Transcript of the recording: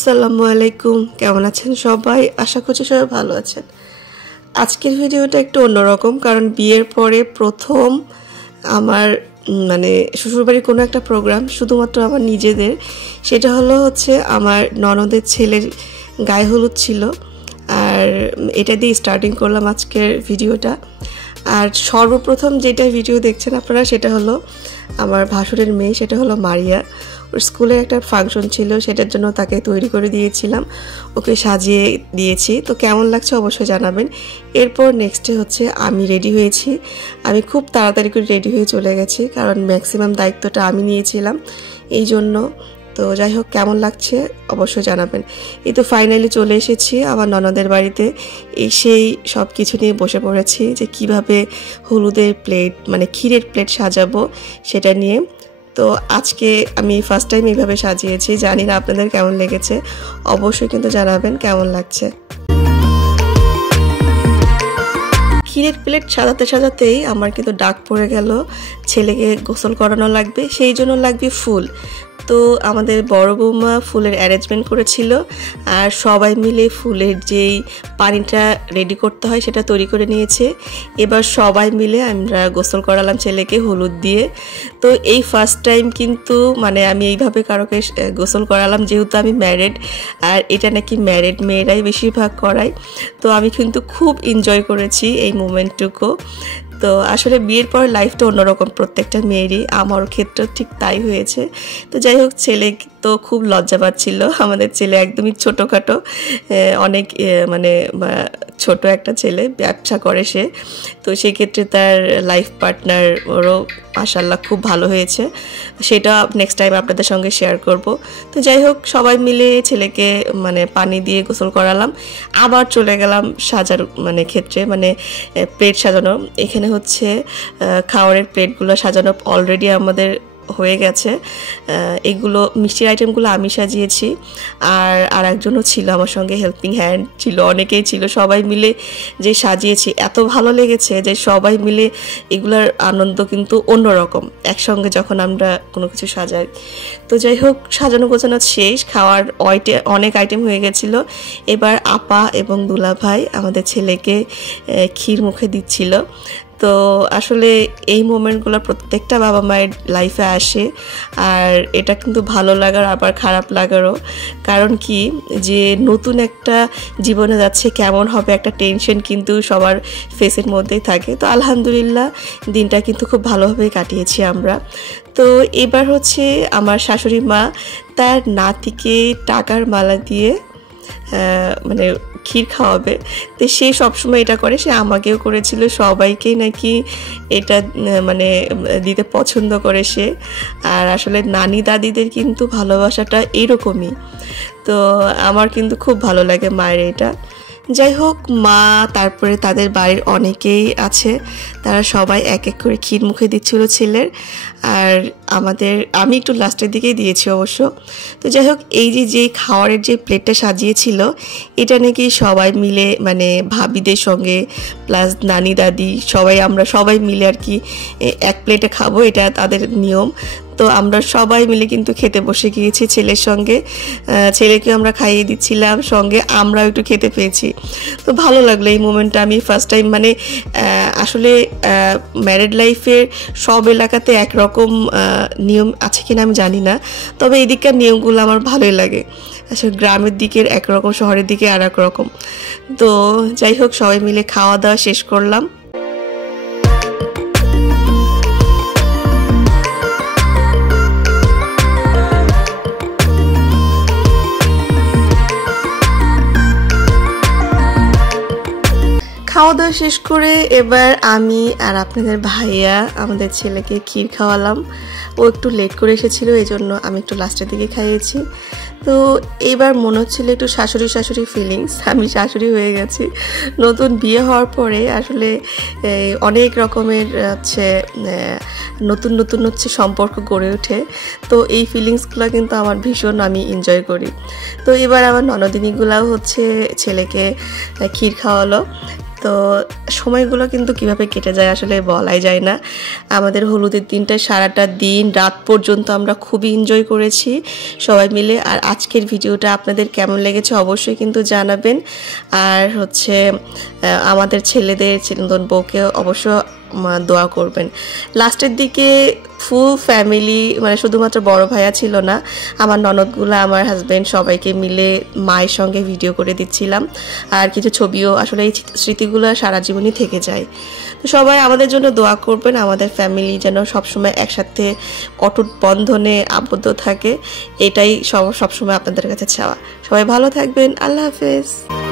আসসালামু আলাইকুম, কেমন আছেন সবাই? আশা করছি সবাই ভালো আছেন। আজকের ভিডিওটা একটু অন্যরকম, কারণ বিয়ের পরে প্রথম আমার শ্বশুরবাড়ির কোনো একটা প্রোগ্রাম শুধুমাত্র আমার নিজেদের। সেটা হচ্ছে আমার ননদের ছেলের গায়ে হলুদ ছিল, আর এটা দিয়ে স্টার্টিং করলাম আজকের ভিডিওটা। আর সর্বপ্রথম যেটা ভিডিও দেখছেন আপনারা, সেটা হলো আমার ভাসুরের মেয়ে, সেটা হলো মারিয়া। ওর স্কুলে একটা ফাংশন ছিল, সেটার জন্য তাকে তৈরি করে দিয়েছিলাম, ওকে সাজিয়ে দিয়েছি। তো কেমন লাগছে অবশ্যই জানাবেন। এরপর নেক্সটে আমি রেডি হয়েছি। আমি খুব তাড়াতাড়ি করে রেডি হয়ে চলে গেছি, কারণ ম্যাক্সিমাম দায়িত্বটা আমি নিয়েছিলাম এই জন্য। তো যাই হোক, কেমন লাগছে অবশ্যই জানাবেন। এই তো ফাইনালি চলে এসেছি আমার ননদের বাড়িতে। এসেই সব কিছু নিয়ে বসে পড়েছি যে কিভাবে হলুদের প্লেট ক্ষীরের প্লেট সাজাবো সেটা নিয়ে। তো আজকে আমি ফার্স্ট টাইম এইভাবে সাজিয়েছি, জানি না আপনাদের কেমন লেগেছে, অবশ্যই কিন্তু জানাবেন কেমন লাগছে। ক্ষীরের প্লেট সাজাতে সাজাতেই আমার কিন্তু ডাক পড়ে গেল, ছেলেকে গোসল করানো লাগবে, সেই জন্য লাগবে ফুল। তো আমাদের বড় বৌমা ফুলের অ্যারেঞ্জমেন্ট করেছিল, আর সবাই মিলে ফুলের যেই পানিটা রেডি করতে হয় সেটা তৈরি করে নিয়েছে। এবার সবাই মিলে আমরা গোসল করালাম ছেলেকে হলুদ দিয়ে। তো এই ফার্স্ট টাইম কিন্তু আমি এইভাবে কারোকে গোসল করালাম, যেহেতু আমি ম্যারিড, আর এটা নাকি ম্যারিড মেয়েরাই বেশিরভাগ করায়। তো আমি কিন্তু খুব এনজয় করেছি এই মোমেন্টটুকু। তো আসলে বিয়ের পর লাইফটা অন্যরকম প্রত্যেকটা মেয়েরই, আমার ক্ষেত্রে ঠিক তাই হয়েছে। তো যাই হোক, ছেলে তো খুব লজ্জা পাচ্ছিল। আমাদের ছেলে একদমই ছোটোখাটো, অনেক ছোট একটা ছেলে, ব্যবসা করে সে। তো সেক্ষেত্রে তার লাইফ পার্টনার ওরও মাশাআল্লাহ খুব ভালো হয়েছে, সেটা নেক্সট টাইম আপনাদের সঙ্গে শেয়ার করব। তো যাই হোক, সবাই মিলে ছেলেকে পানি দিয়ে গোসল করালাম। আবার চলে গেলাম সাজার ক্ষেত্রে, প্লেট সাজানো। এখানে খাওয়ারের প্লেটগুলো সাজানো অলরেডি আমাদের হয়ে গেছে। এগুলো মিষ্টির আইটেমগুলো আমি সাজিয়েছি, আর একজনও ছিল আমার সঙ্গে, হেল্পিং হ্যান্ড ছিল, অনেকেই ছিল। সবাই মিলে যে সাজিয়েছি, এত ভালো লেগেছে যে সবাই মিলে এগুলার আনন্দ কিন্তু অন্যরকম একসঙ্গে যখন আমরা কোনো কিছু সাজাই। তো যাই হোক, সাজানো গোছানো শেষ, খাওয়ার অনেক আইটেম হয়ে গেছিল। এবার আপা এবং দুলাভাই আমাদের ছেলেকে ক্ষীর মুখে দিচ্ছিল। তো আসলে এই মোমেন্টগুলো প্রত্যেকটা বাবা মায়ের লাইফে আসে, আর এটা কিন্তু ভালো লাগার আবার খারাপ লাগারও। কারণ কি, যে নতুন একটা জীবনে যাচ্ছে, কেমন হবে একটা টেনশন কিন্তু সবার ফেসের মধ্যেই থাকে। তো আলহামদুলিল্লাহ দিনটা কিন্তু খুব ভালোভাবে কাটিয়েছি আমরা। তো এবার আমার শাশুড়ি মা তার নাতিকে টাকার মালা দিয়ে ক্ষীর খাওয়াবে। তো সে সবসময় এটা করে, সে আমাকেও করেছিল, সবাইকেই নাকি এটা দিতে পছন্দ করে সে। আর আসলে নানি দাদিদের কিন্তু ভালোবাসাটা এরকমই। তো আমার কিন্তু খুব ভালো লাগে মায়ের এটা। যাই হোক, মা তারপরে তাদের বাড়ির অনেকেই আছে, তারা সবাই এক এক করে ক্ষীর মুখে দিচ্ছিল ছেলের। আর আমি একটু লাস্টের দিকেই দিয়েছি অবশ্য। তো যাই হোক, এই যে খাওয়ারের যে প্লেটটা সাজিয়েছিল, এটা নাকি সবাই মিলে ভাবিদের সঙ্গে প্লাস নানি দাদি আমরা সবাই মিলে আর কি এক প্লেটে খাবো, এটা তাদের নিয়ম। তো আমরা সবাই মিলে কিন্তু খেতে বসে গিয়েছি ছেলের সঙ্গে, ছেলেকে আমরা খাইয়ে দিচ্ছিলাম, সঙ্গে আমরাও একটু খেতে পেয়েছি। তো ভালো লাগলো এই মোমেন্টটা। আমি ফার্স্ট টাইম আসলে ম্যারিড লাইফের সব এলাকাতে একরকম নিয়ম আছে কিনা আমি জানি না, তবে এদিককার নিয়মগুলো আমার ভালোই লাগে। আসলে গ্রামের দিকের একরকম, শহরের দিকে আর এক রকম। তো যাই হোক, সবাই মিলে খাওয়া দাওয়া শেষ করলাম। খাওয়া দাওয়া শেষ করে এবার আমি আর আপনাদের ভাইয়া আমাদের ছেলেকে ক্ষীর খাওয়ালাম। ও একটু লেট করে এসেছিল, এই জন্য আমি একটু লাস্টের দিকে খাইয়েছি। তো এবার মনে হচ্ছিল একটু শাশুড়ি শাশুড়ি ফিলিংস, আমি শাশুড়ি হয়ে গেছি। নতুন বিয়ে হওয়ার পরে আসলে অনেক রকমের নতুন নতুন সম্পর্ক গড়ে ওঠে। তো এই ফিলিংসগুলো কিন্তু আমার ভীষণ আমি এনজয় করি। তো এবার আমার ননদিনীগুলাও ছেলেকে ক্ষীর খাওয়ালো। তো সময়গুলো কিন্তু কিভাবে কেটে যায় আসলে বলাই যায় না। আমাদের হলুদের দিনটা সারাটা দিন রাত পর্যন্ত আমরা খুবই এনজয় করেছি সবাই মিলে। আর আজকের ভিডিওটা আপনাদের কেমন লেগেছে অবশ্যই কিন্তু জানাবেন। আর হচ্ছে আমাদের ছেলেদের নতুন বউকে অবশ্য দোয়া করবেন। লাস্টের দিকে ফুল ফ্যামিলি, মানে শুধুমাত্র বড় ভাইয়া ছিল না, আমার ননদগুলো, আমার হাজব্যান্ড সবাইকে মিলে মায়ের সঙ্গে ভিডিও করে দিচ্ছিলাম। আর কিছু ছবিও, আসলে এই স্মৃতিগুলো সারা জীবনই থেকে যায়। তো সবাই আমাদের জন্য দোয়া করবেন, আমাদের ফ্যামিলি যেন সবসময় একসাথে অটুট বন্ধনে আবদ্ধ থাকে, এটাই সবসময় আপনাদের কাছে চাওয়া। সবাই ভালো থাকবেন। আল্লাহ হাফেজ।